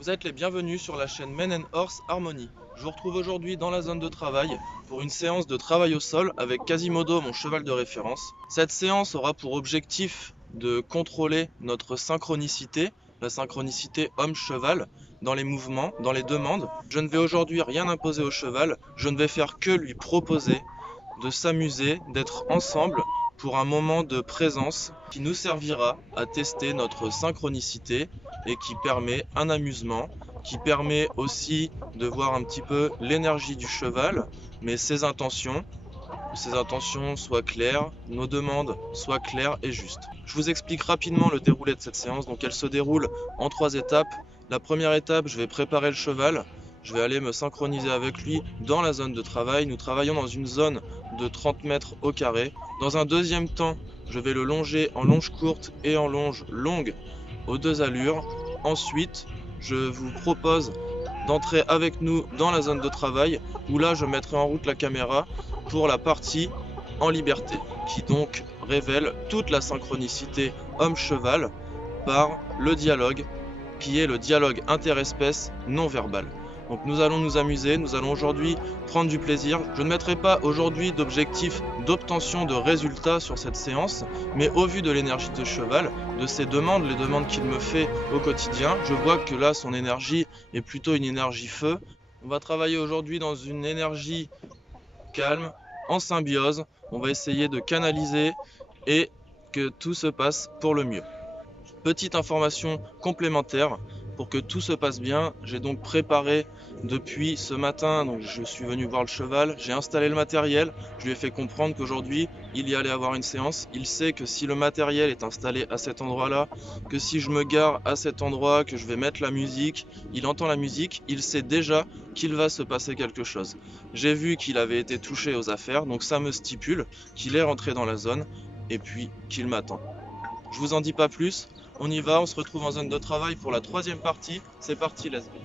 Vous êtes les bienvenus sur la chaîne Men and Horse Harmony. Je vous retrouve aujourd'hui dans la zone de travail pour une séance de travail au sol avec Quasimodo, mon cheval de référence. Cette séance aura pour objectif de contrôler notre synchronicité, la synchronicité homme-cheval, dans les mouvements, dans les demandes. Je ne vais aujourd'hui rien imposer au cheval, je ne vais faire que lui proposer de s'amuser, d'être ensemble pour un moment de présence qui nous servira à tester notre synchronicité et qui permet un amusement, qui permet aussi de voir un petit peu l'énergie du cheval, mais ses intentions soient claires, nos demandes soient claires et justes. Je vous explique rapidement le déroulé de cette séance. Donc elle se déroule en 3 étapes. La première étape, je vais préparer le cheval. Je vais aller me synchroniser avec lui dans la zone de travail. Nous travaillons dans une zone de 30 mètres au carré. Dans un deuxième temps, je vais le longer en longe courte et en longe longue aux 2 allures. Ensuite, je vous propose d'entrer avec nous dans la zone de travail où là je mettrai en route la caméra pour la partie en liberté qui donc révèle toute la synchronicité homme-cheval par le dialogue qui est le dialogue interespèce non verbal. Donc nous allons nous amuser, nous allons aujourd'hui prendre du plaisir. Je ne mettrai pas aujourd'hui d'objectif d'obtention de résultats sur cette séance, mais au vu de l'énergie de cheval, de ses demandes, les demandes qu'il me fait au quotidien, je vois que là son énergie est plutôt une énergie feu. On va travailler aujourd'hui dans une énergie calme, en symbiose. On va essayer de canaliser et que tout se passe pour le mieux. Petite information complémentaire, pour que tout se passe bien, j'ai donc préparé depuis ce matin, donc je suis venu voir le cheval, j'ai installé le matériel, je lui ai fait comprendre qu'aujourd'hui il y allait avoir une séance. Il sait que si le matériel est installé à cet endroit-là, que si je me gare à cet endroit, que je vais mettre la musique, il entend la musique, il sait déjà qu'il va se passer quelque chose. J'ai vu qu'il avait été touché aux affaires, donc ça me stipule qu'il est rentré dans la zone et puis qu'il m'attend. Je vous en dis pas plus, on y va, on se retrouve en zone de travail pour la 3e partie. C'est parti, let's go.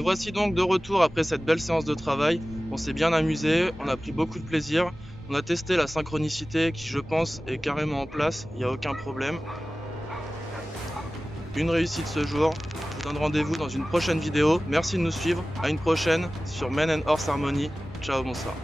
Me voici donc de retour après cette belle séance de travail. On s'est bien amusé, on a pris beaucoup de plaisir. On a testé la synchronicité qui, je pense, est carrément en place, il n'y a aucun problème. Une réussite ce jour. Je vous donne rendez-vous dans une prochaine vidéo. Merci de nous suivre. À une prochaine sur Men and Horse Harmony. Ciao, bonsoir.